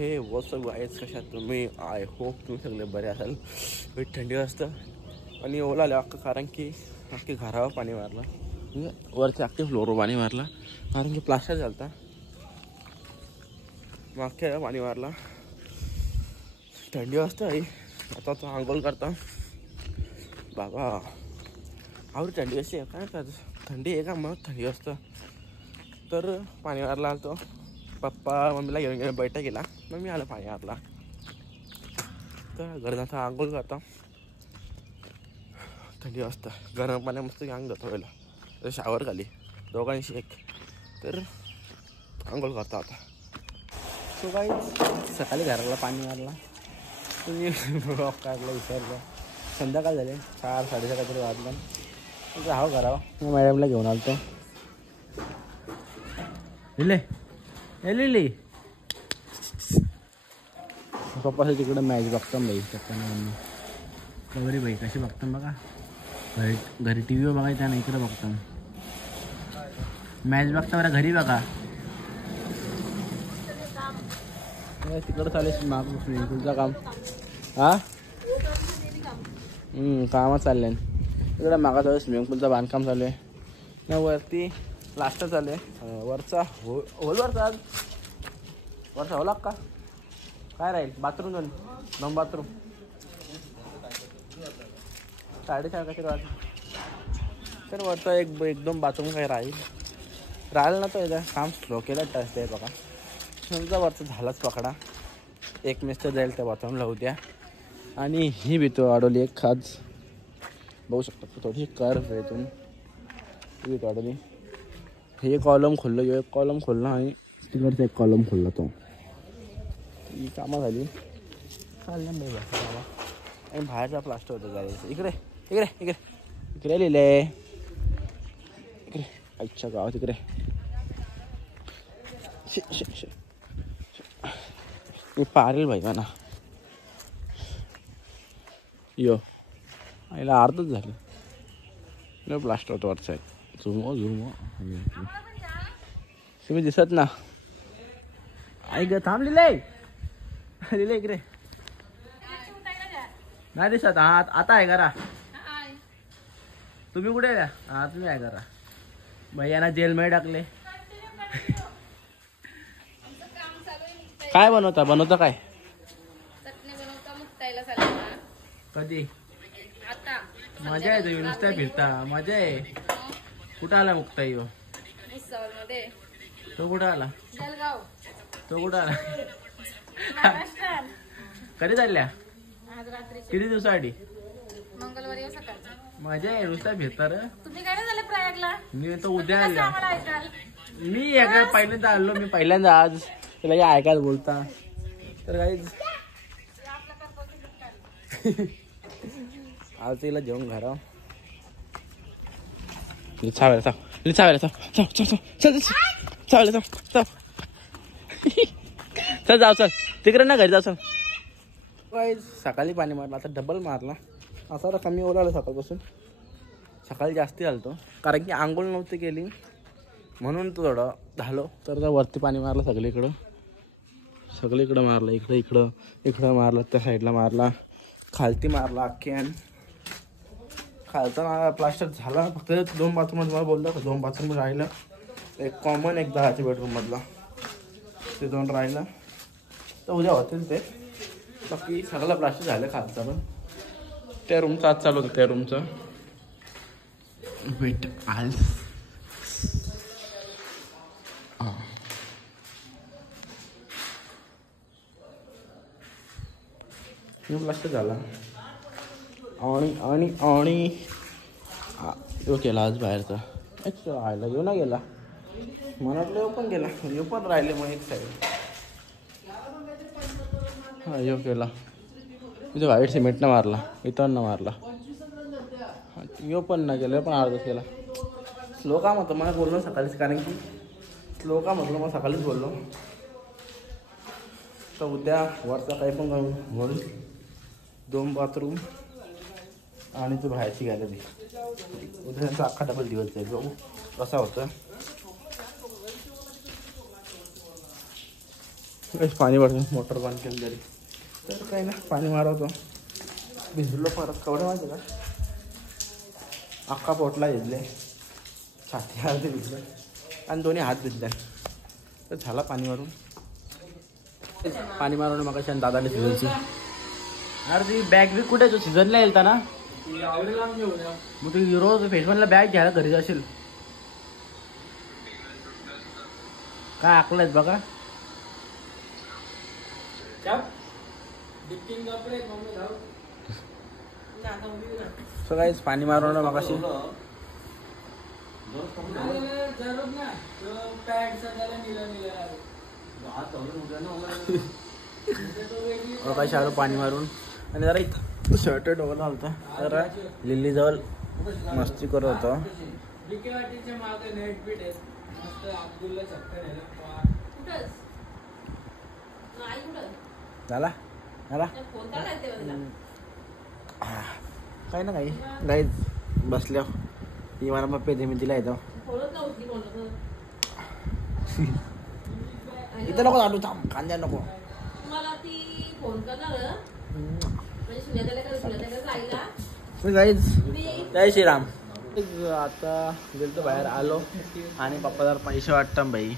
हे WhatsApp guys, कशात तुम्ही? आय होप तुम्ही सगळे बरे असाल. थंडी असतं आणि ओला आलं अख्खं, कारण की अख्खी घरावर पाणी मारलं, म्हणजे वरच्या अख्खे फ्लोरवर पाणी मारलं, कारण की प्लास्टर झालता. मग अख्ख्या पाणी मारला. थंडी वाजतं आई. आता तो आंघोळ करता बाबा. आवडी थंडी अशी आहे काय का? थंडी आहे का? मग थंडी असतं तर पाणी मारला आलतो. पप्पा मम्मीला घेऊन गेले बैठक केला. मग मी आलं पाणी मारला. तर घरात आंघोळ करता. थंडी वाजता गरम पाण्या मस्त अंग जातो पहिला, तर शावर खाली दोघांशी एक, तर आंघोळ करता आता. तो काही सकाळी घराला पाणी मारला, तुम्ही ब्लॉक काढला विचारलं. संध्याकाळ झाले 4-4:30 काहीतरी वाजलं. तुमचं हाव करावं. मी मॅडमला घेऊन आलो. लिहिले पप्पाचं तिकडं मॅच बघतो बाई. पप्पाने मम्मी बरी बाई कशी बघतो बघा. घरी टी व्हीवर बघायचं नाही, इकडं बघतो मॅच बघता. बरं घरी बघा. तिकडं चालेल माग स्विमिंग पूलचं काम. हां कामं चालले. इकडं मागा चालू स्विमिंग पूलचं बांधकाम चालू आहे. वरती प्लास्टर चालू आहे. वरचा होलवरचा वरचा होला का काय राहील? बाथरूम दोन 9 बाथरूम 4:30 काहीतरी वाजता. तर वरचा 1-2 बाथरूम काही राहिलं ना. तो एकदा काम स्लो केलं टच आहे बघा. समजा वरचा झालाच पकडा. एक मिस्टर जाईल त्या बाथरूमला उद्या. आणि ही भीतो अडवली एक खाज बघू शकतो. थोडी कर्व आहे इथून ही भीतो अडवली. हे कॉलम खोललं, एक कॉलम खोलला आणि तिकडचा एक कॉलम खोलला. तो ही कामं झाली. चालल्या बाई बाबा. आणि बाहेरचा प्लास्टर होतं जायचं. इकडे इकडे इकडे इकडे लिहिले इकडे. अच्छा गावात इकडे मी पारेल भाई म्हणा. यो आईला अर्धच झाली. न प्लास्टर होतं वरचा आहे. झुमो तुम्ही दिसत ना. ऐक थांब लिहिले इकडे नाही दिसत. हा आता आहे करा. तुम्ही कुठे द्या? हा तुम्ही आहे करा. भैयाना जेलमध्ये टाकले. काय बनवता काय? कधी? मजा आहे. तुम्ही नुसत्या फिरता. मजा आहे. कुठं आला मुक्ता यो? तो कुठं आला? कधी चालल्या? किती दिवसासाठी? मंगळवारी सकाळी. मजा आहे. नुसत्या फिरता रे. तुम्ही काय झालं प्रयागला? मी तर उद्या आलो. मी पहिल्यांदा आलो. मी पहिल्यांदा आज तिला ऐकायला बोलता तर काही आज तिला जेवण घरा चल जाऊ. चल तिकडे ना घरी जाऊ. चल काही सकाळी पाणी मारलं, आता डबल मारला. असा कमी ओला आला सकाळपासून. सकाळी जास्ती आलतो कारण की आंघोळ नव्हती केली म्हणून तो थोडं झालो. तर वरती पाणी मारलं सगळीकडं मारलं. इकडं मारलं, त्या साईडला मारला, खालती मारला अख्खी. आणि खालचा प्लास्टर झाला. फक्त 2 बाथरूम तुम्हाला बोललं का 2 बाथरूम राहिलं. एक कॉमन, एक 10च्या बेडरूममधला, ते 2 राहिलं. तर उद्या होतील ते. बाकी सगळं प्लास्टर झालं खालचा. पण त्या रूमचं आज चालू होतं. त्या रूमचं वेट आज प्लास्टर झाला. आणि तो केला आज बाहेरचा. राहिला येऊ ना गेला मनातलं येऊ पण गेला. येऊ पण राहिले. मग एक साईड हा येऊ केला. तिथे व्हाईट सिमेंटनं मारला, इथं मारला. यो पण नाही गेलं, पण अर्धच केला. स्लो काम होतं मला बोललो सकाळीच, कारण की स्लो काम होतं मग सकाळीच बोललो. तर उद्या वरचा काही पण होईल. 2 बाथरूम आणि तो बाहेरची गॅलरी. उद्या त्यांचा अख्खा डबल दिवस जाईल. बघू कसा होतं. काहीच पाणी भरतो मोटर बंद केलं तरी तर काही ना पाणी मारवतो. भिजलो परत कवडं माहिती का अख्खा पोटला भिजले छाती अर्धे भिजले आणि दोन्ही हात भिजले तर झाला पाणी मारून. पाणी मारून मग कशा दादाने भिजायची. अरे ती बॅग बी कुठे सीझनला येईल ना मग तू रोज फेसबनला बॅग घ्यायला घरी जाशील काय आकलं आहेत बघा. सो काहीच पाणी मारून मग अशी काय आलो पाणी मारून आणि जरा इथं शर्ट डोला होता तर लिल्ली जवळ मस्ती करत होतो. झाला झाला काही ना काही गाईच बसल्या ही मला पप्पे दे मी तिला येतो इथं नको आलू थांब कांद्या नको गाईच जय श्रीराम. आता गेलो तो बाहेर आलो आणि पप्पा जर पैसे वाटतात बाई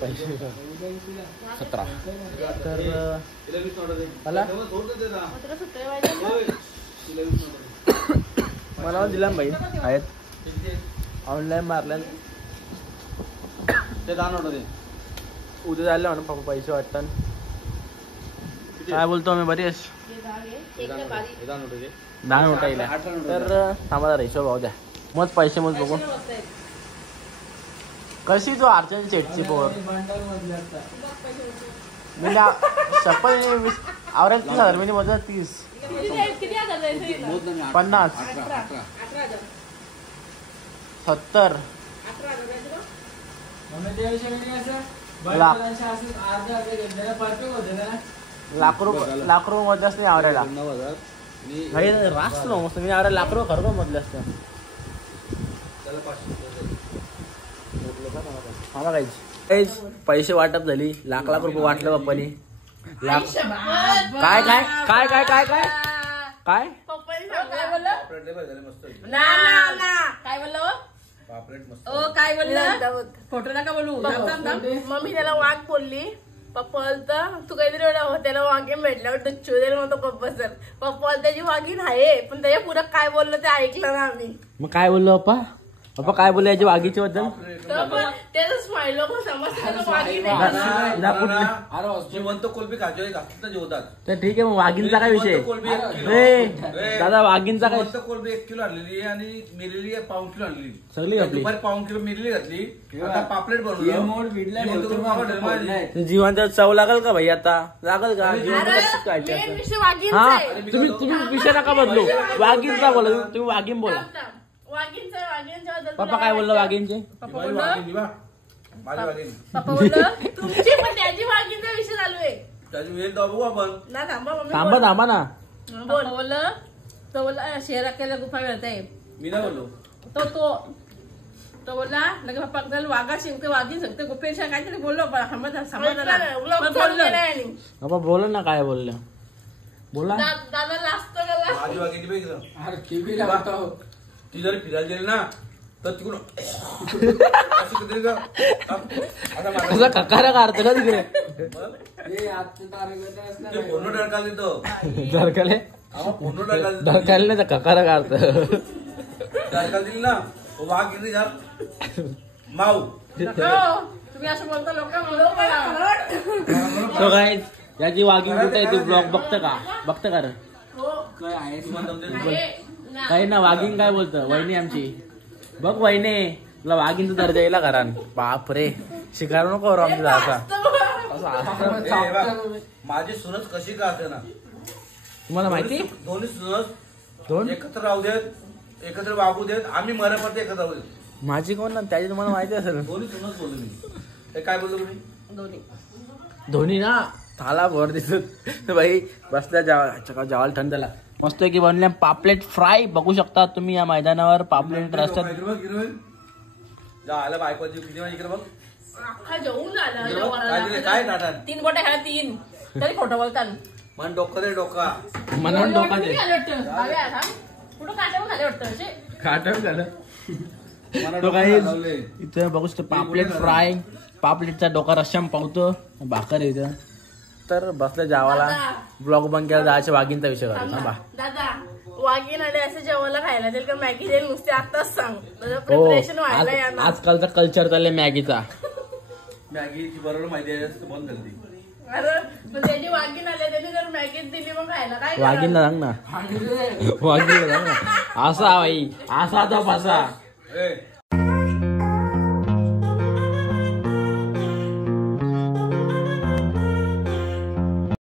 पैसे 17 तर मला दिला बाई आहेत ऑनलाईन मारल्या ते उद्या जायला म्हणून पप्पा पैसे वाटतात. काय बोलतो आम्ही बरी आहेस 10 नोटा येईल तर थांबा हिशोब भाऊ द्या मग पैसे मग बघू कशी जो अर्चना शेटची पोर मी चप्पल आवरेज 30,000 मी मोजा 30 50 70 लाख रुपये मध्ये असते आवरायला रास्त मस्त मी आवरायला लाख रुपये खरं मधले असते. पैसे वाटप झाली लाख रुपये वाटले बाप्पानी लाख काय काय काय काय काय काय काय काय बोललं फोटो नका बोलू. मम्मी त्याला वाघ बोलली पप्पा तू काहीतरी त्याला वाघीन भेटल्यावर डच्चू दे म्हणतो पप्पा सर पप्पा त्याची वाघीन आहे पण त्याच्या पुढं काय बोललं ते ऐकलं ना आम्ही. मग काय बोललो पप्पा पप्पा काय बोलले याची वाघीच्या बद्दल त्याचं स्माईल जिवंत कोलबी खाजोरी घातली जेवतात तर ठीक आहे मग वाघींचा काय विषय दादा वाघींचा काय कोलबी 1 किलो आणलेली आणि मिरलेली 1.5 किलो आणलेली सगळी घातली दुपारी 1.5 किलो मिरली घातली आता पापलेट बनवलं. जीवांचा चव लागल का भाई आता लागल का हा तुम्ही विषय नका बदलू वाघींचा बोला तुम्ही वाघीन बोला. पप्पा काय बोललो वाघींचे पप्पा बोललं तुमची पण त्याची वाघींचा विषय चालू आहे ना थांबा थांबा ना बोललं तो बोला शेरा केला गुफा मिळते मी नाही बोललो तो बोलला लगे पप्पा वाघा शिंकते वाघीन सांगते गुफेशा काहीतरी बोललो बाबा बोला ना काय बोललं बोला दादा लास्ट माझी वाघिणी ती जरी फिरायला गेली ना तर तिकडून कसा ककारा काढतो का तिकडे पूर्ण डरकाल देतो डरकाले डरकाले ना ककारा काढत डरकाल दिली ना वाघ गिरी झाल माऊ तुम्ही असं बोलता तो काय याची वाघीण कुठे आहे ती ब्लॉग बघतं का रे काही ना वाघीण काय बोलतं वहिनी आमची बघ वहिने तुला वाघींचा दर्जा येईल घरान बाप रे शिकारू नको आमचा असा माझी सुनस कशी का असते ना तुम्हाला माहिती दोन्ही सुनस एकत्र राहू देत एकत्र वागू देत आम्ही मरेपर्यंत एकत्र राहू देत. माझी कोण ना त्याची तुम्हाला माहिती असेल दोन्ही सुनस बोललो मी काय बोलतो तुम्ही धोनी ना थाला भर दिसत भाई बसल्या जेवायला थंड झाला मस्त की बनल्या पापलेट फ्राय बघू शकता तुम्ही या मैदानावर पापलेट रस्त्यात. आला बायकोची किती वाजता इकडे बघ अख्खा जेवून झाला इकडे बघ. काय दिले, काय नाटक 3 बोटे खायला 3 तरी खोटं बोलतात. मन डोकं दे डोका म्हणून डोका दे कुठं काट्यावर खाले वाटतं असे. खाटव झालं तो काही इथं बघू शकतो पापलेट फ्राय पापलेटचा डोका रश्याम पावतो भाकर आहे इथं. तर बसल्या जेवायला ब्लॉग बंद केला जायच्या वाघींचा विषय करतो बा. दादा वाघीण आले असं जेवायला खायला देईल का मॅगी देईल नुसते आताच सांग हो प्रिपरेशन व्हायला येणार. आजकालचा कल्चर चाललंय मॅगीचा. मॅगीची बरोबर माहिती आहे बंद झाली. अरे त्याची वाघीण आले त्यांनी जर मॅगीच दिली मग खायला काय वाघींना सांग ना वाघींना सांग ना असा भाई असा तो फसा ए